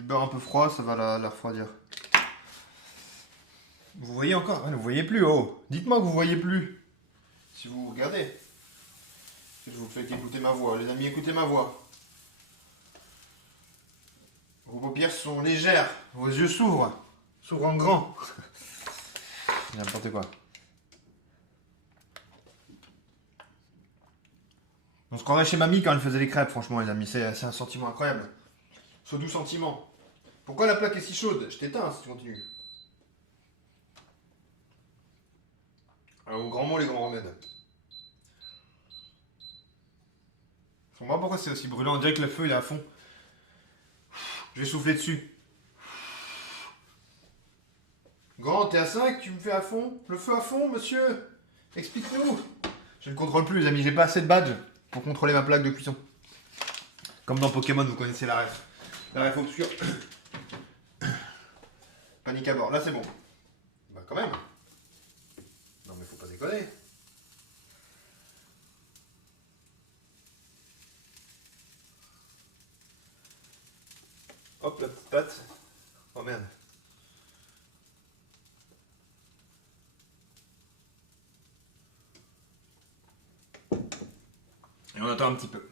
Du beurre un peu froid, ça va la refroidir. Vous voyez encore? Vous ne voyez plus, oh! Dites-moi que vous voyez plus. Si vous regardez. Je vous fais écouter ma voix. Les amis, écoutez ma voix. Vos paupières sont légères. Vos yeux s'ouvrent. S'ouvrent en grand. N'importe quoi. On se croirait chez mamie quand elle faisait les crêpes, franchement, les amis. C'est un sentiment incroyable. Ce doux sentiment. Pourquoi la plaque est si chaude? Je t'éteins si tu continues. Alors, au grand mot, les grands remèdes. Je comprends pas pourquoi c'est aussi brûlant. On dirait que le feu il est à fond. Je vais souffler dessus. Grand, t'es à 5, tu me fais à fond? Le feu à fond, monsieur? Explique-nous. Je ne contrôle plus, les amis. J'ai pas assez de badge pour contrôler ma plaque de cuisson. Comme dans Pokémon, vous connaissez la ref. La ref obscure. Panique à bord. Là, c'est bon. Bah, quand même. Non, mais faut pas déconner. Hop, la petite pâte. Oh merde. Et on attend un petit peu.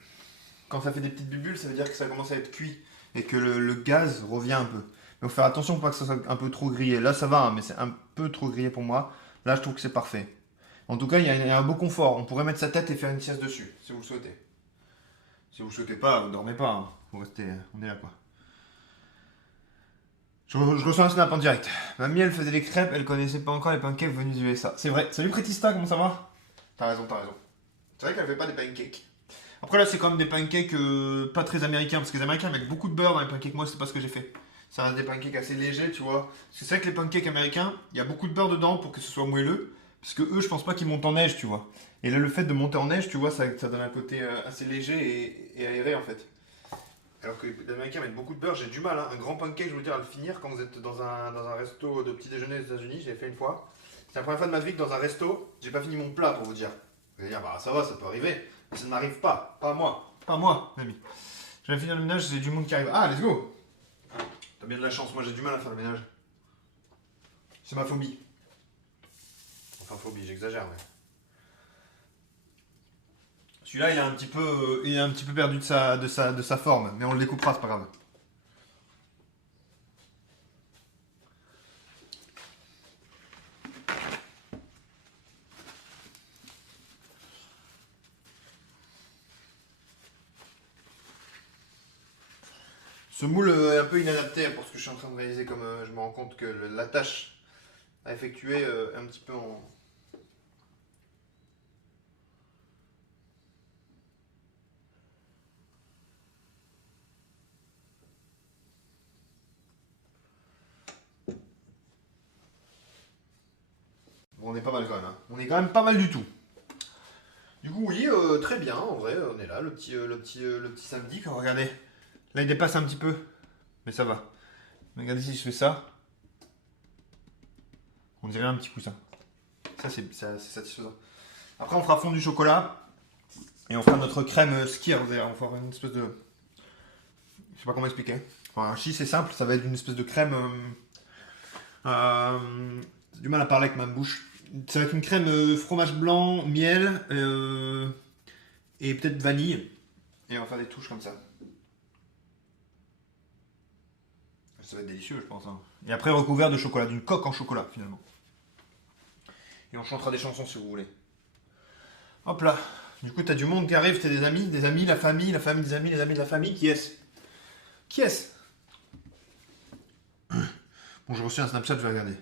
Quand ça fait des petites bulles, ça veut dire que ça commence à être cuit et que le gaz revient un peu. Mais faut faire attention pour pas que ça soit un peu trop grillé. Là, ça va, hein, mais c'est un peu trop grillé pour moi. Là, je trouve que c'est parfait. En tout cas, il y a un beau confort. On pourrait mettre sa tête et faire une sieste dessus, si vous le souhaitez. Si vous le souhaitez pas, vous dormez pas. Hein. Vous restez, on est là, quoi. Je reçois un snap en direct. Mamie, elle faisait des crêpes, elle connaissait pas encore les pancakes venus du USA. C'est vrai. Salut Prétista, comment ça va? T'as raison, t'as raison. C'est vrai qu'elle fait pas des pancakes. Après là, c'est quand même des pancakes pas très américains, parce que les Américains mettent beaucoup de beurre dans les pancakes. Moi, c'est pas ce que j'ai fait. Ça reste des pancakes assez légers, tu vois. Parce que c'est vrai que les pancakes américains, il y a beaucoup de beurre dedans pour que ce soit moelleux. Parce que eux, je pense pas qu'ils montent en neige, tu vois. Et là, le fait de monter en neige, tu vois, ça donne un côté assez léger et aéré en fait. Alors que les Américains mettent beaucoup de beurre, j'ai du mal. Hein. Un grand pancake, je veux dire, à le finir quand vous êtes dans un resto de petit déjeuner aux États-Unis. J'ai fait une fois. C'est la première fois de ma vie que dans un resto, j'ai pas fini mon plat pour vous dire. Vous allez dire, bah ça va, ça peut arriver. Mais ça ne m'arrive pas. Pas moi. Pas moi, ami. Je vais finir le ménage, j'ai du monde qui arrive. Ah, let's go! T'as bien de la chance, moi j'ai du mal à faire le ménage. C'est ma phobie. Enfin, phobie, j'exagère, mais. Celui-là, il est un petit peu perdu de sa forme, mais on le découpera, c'est pas grave. Ce moule est un peu inadapté pour ce que je suis en train de réaliser, comme je me rends compte que la tâche à effectuer est un petit peu en. Bon, on est pas mal quand même. Hein. On est quand même pas mal du tout. Du coup, oui, très bien, en vrai, on est là, le petit samedi. Quand regardez, là il dépasse un petit peu, mais ça va. Regardez si je fais ça. On dirait un petit coussin. Ça, c'est satisfaisant. Après, on fera fondre du chocolat. Et on fera notre crème Skir. On va faire une espèce de. Je sais pas comment expliquer. Enfin, si c'est simple, ça va être une espèce de crème. J'ai du mal à parler avec ma bouche. Ça va être une crème fromage blanc, miel et peut-être vanille. Et on va faire des touches comme ça. Ça va être délicieux, je pense. Hein. Et après, recouvert de chocolat, d'une coque en chocolat finalement. Et on chantera des chansons si vous voulez. Hop là. Du coup, t'as du monde qui arrive, t'as des amis, la famille des amis, les amis de la famille. Qui est-ce? Qui est-ce? Bon, j'ai reçu un Snapchat, je vais regarder.